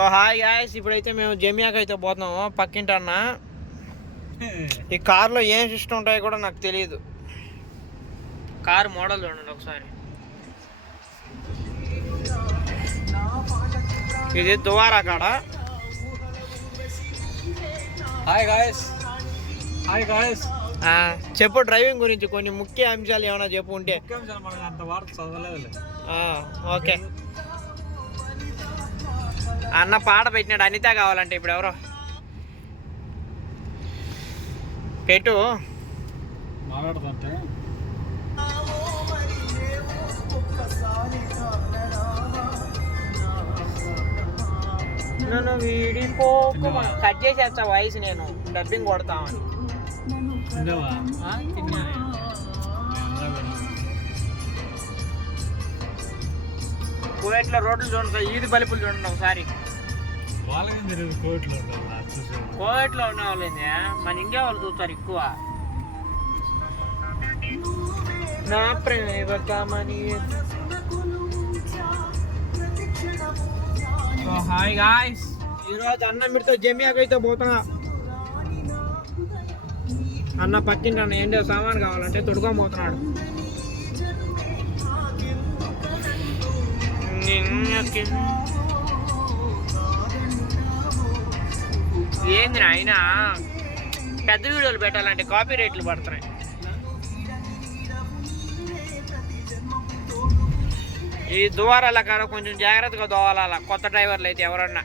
Hi guys, ఇప్పుడైతే మేము జమియాకి అయితే పోతున్నాము. పక్కింటి అన్న ఈ కార్లో ఏం సిస్టమ్ ఉంటాయో కూడా నాకు తెలియదు. కారు మోడల్ చూడండి ఒకసారి. ఇది దువారా కాడ. Hi guys, hi guys. చెప్పు డ్రైవింగ్ గురించి కొన్ని ముఖ్య అంశాలు ఏమైనా చెప్పు ఉంటే. అంత వార్త చదవలేదు. ఓకే అన్న పాట పెట్టినాడు. అనిత కావాలంటే ఇప్పుడు ఎవరో పెట్టు మాట్లాడుతుంటే నన్ను వీడిపోకు కట్ చేసేస్తా వాయిస్. నేను డబ్బింగ్ కొడతామని. కోయట్లో రోడ్లు చూడండి, ఈది బలుపులు చూడండి ఒకసారి. కోయట్లో ఉన్న వాళ్ళేంది, మన ఇండియా వాళ్ళు చూస్తారు ఎక్కువ. నా ప్రేమని. హాయ్ గాయ్స్, ఈరోజు అన్న మీరుతో జమియాకి అయితే పోతున్నా. అన్న పక్కింటి అన్న ఏంటో సామాన్ కావాలంటే తొడుకోబోతున్నాడు. ఏంది అయినా పెద్ద వీడియోలు పెట్టాలంటే కాపీ రేట్లు పడుతున్నాయి. ఈ దువారాల కాడ కొంచెం జాగ్రత్తగా దోవాల కొత్త డ్రైవర్లు అయితే. ఎవరన్నా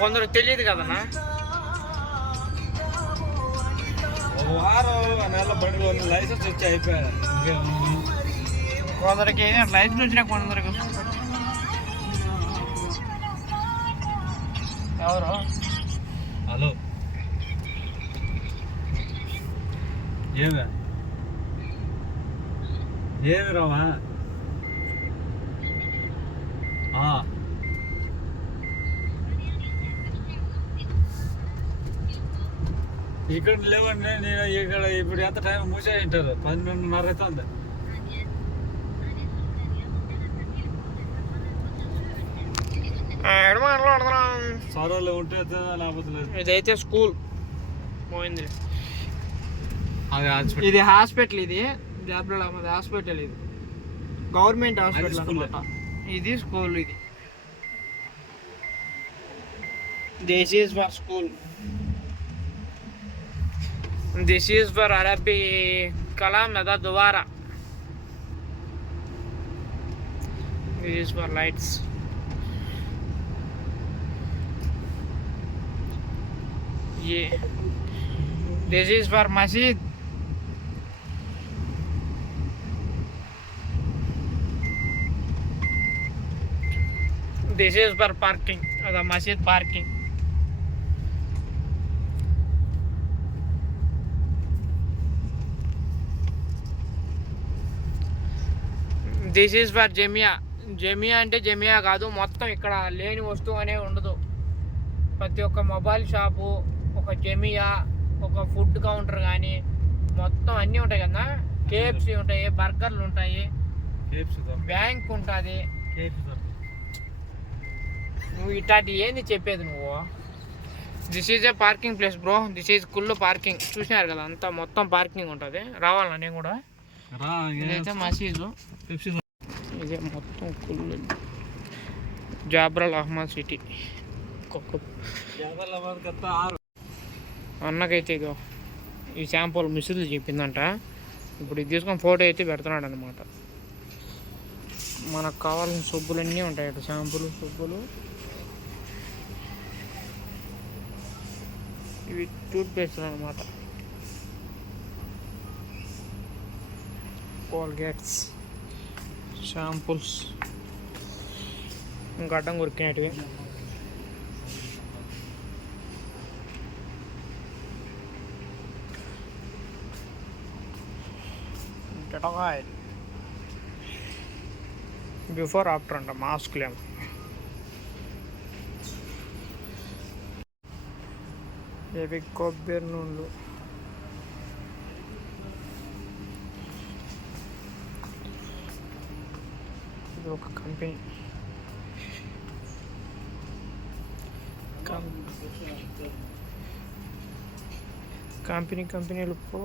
కొందరు తెలియదు కదన్నా. లైసెన్స్ వచ్చి అయిపోయా. కొందరికి లైసెన్స్ వచ్చినా కొందరికి ఎవరు. హలో, ఏమి రావా? ఇక్కడ లేవండి. నేను ఇక్కడ ఇప్పుడు ఎంత టైం మూసే ఉంటారు. 12:30 అవుతుంది. సరలో ఉంటే లేకపోతే ఇదైతే స్కూల్ పోయింది. ఇది హాస్పిటల్. ఇది జాబ్లో హాస్పిటల్. ఇది గవర్నమెంట్ హాస్పిటల్ అన్నమాట. ఇది స్కూల్. ఇది this is for school. This is for అరబీ కలాం లేదా దువారా. This is for lights. This is for masjid. This is for parking. The masjid parking. This is for Jamia. Jamia అంటే జమియా కాదు, మొత్తం ఇక్కడ లేని వస్తువు అనే ఉండదు. ప్రతి ఒక్క మొబైల్ షాపు, ఒక జమియా, ఒక ఫుడ్ కౌంటర్ కానీ మొత్తం అన్నీ ఉంటాయి కదా. కేఎఫ్సి ఉంటాయి, బర్గర్లు ఉంటాయి, బ్యాంక్ ఉంటుంది. నువ్వు ఇట్లాంటి ఏంది చెప్పేది నువ్వు? This is a parking place bro. This is కుళ్ళు పార్కింగ్. చూసినారు కదా, అంతా మొత్తం పార్కింగ్ ఉంటుంది. రావాలా నేను కూడా? ఇదైతే మసీదు. ఇదే మొత్తం కుళ్ళు. జాబ్రల్ అహ్మద్ సిటీ. అన్నకైతే ఇదో ఈ శాంపుల్ మిస్సులు చెప్పిందంట. ఇప్పుడు ఇది తీసుకొని ఫోటో అయితే పెడుతున్నాడు అనమాట. మనకు కావాల్సిన సబ్బులన్నీ ఉంటాయి. షాంపులు, సబ్బులు, ఇవి టూత్పేస్ట్లు అనమాట. కోల్గేట్స్, షాంపుల్స్, గడ్డం కొరికినట్టువి. బిఫోర్ ఆఫ్టర్ అంట మాస్క్లేమో. ఇవి కొబ్బరి నూనెలు. ఇది ఒక కంపెనీ. కంపెనీలు పో.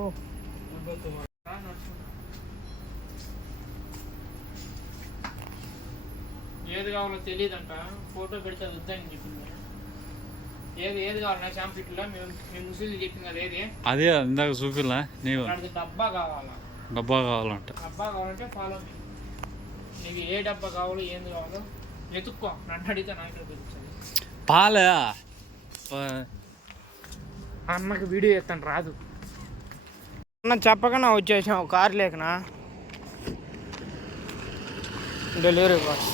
ఏది కావాలో తెలియదంట, ఫోటో పెడితే వద్దని చెప్పింది. ఏది కావాలన్నా షాంపూలో మేము ముసలి చెప్పింది కదా. ఏది అదే ఇందాక చూపిలా నీవు డబ్బా కావాలా? డబ్బా కావాలంట. డబ్బా కావాలంటే ఫాలో మీ. నీకు ఏ డబ్బా కావాలో ఏంది కావాలో వెతుక్కో. నన్ను అడిగితే నాకు తెలుస్తుంది. పాలే అన్నకు వీడియో ఎత్తాను రాదు. అన్న చెప్పకనా వచ్చేసాం కారు లేకనా. డెలివరీ బాయ్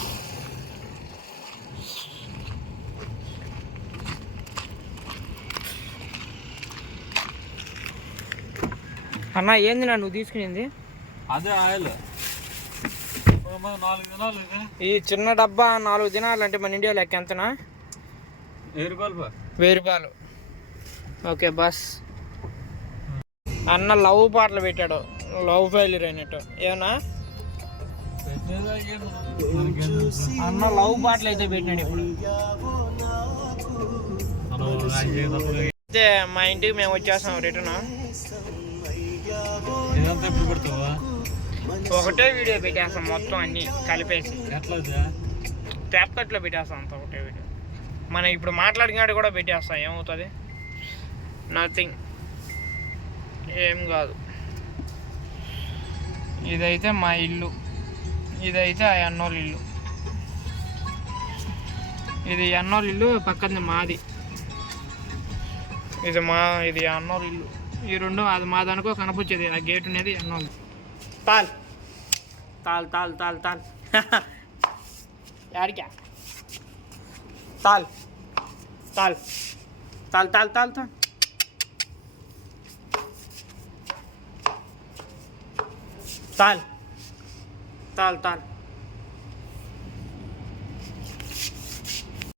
అన్న ఏంది నా నువ్వు తీసుకునింది? అదే ఆయిల్ 4 దినాలు. ఈ చిన్న డబ్బా 4 దినాలు అంటే మన ఇండియా లెక్క ఎంతనా? 1000 రూపాయలు. 1000 రూపాయలు. Okay bus. అన్న లవ్ పాటలు పెట్టాడు, లవ్ ఫెయిల్యూర్ అయినట్టు. ఏమన్నా అన్న లవ్ పాటలు అయితే పెట్టినాడు ఇప్పుడు. అయితే మా ఇంటికి మేము వచ్చేస్తాం రిటర్న్. ఒకటే వీడియో పెట్టేస్తాం మొత్తం అన్ని కలిపేసి. ట్యాప్కట్లో పెట్టేస్తాం అంత ఒకటే వీడియో. మనం ఇప్పుడు మాట్లాడినాడు కూడా పెట్టేస్తాం. ఏమవుతుంది? నథింగ్, ఏం కాదు. ఇదైతే మా ఇల్లు, ఇదైతే ఆ అన్నోళ్ళ ఇల్లు. ఇది అన్నోళ్ళ ఇల్లు, పక్కన మాది. ఇది అన్నోళ్ళ ఇల్లు. ఈ రెండు అది మాదనుకో కనపొచ్చేది. ఆ గేట్ అనేది అన్నోళ్ళు. తాల్ తాల్ తాల్ తాల్ తాల్ యాడికా? తాల్ తాల్ తాల్ తాల్ తాల్ తాల్ తాల్ తాల్ తాల్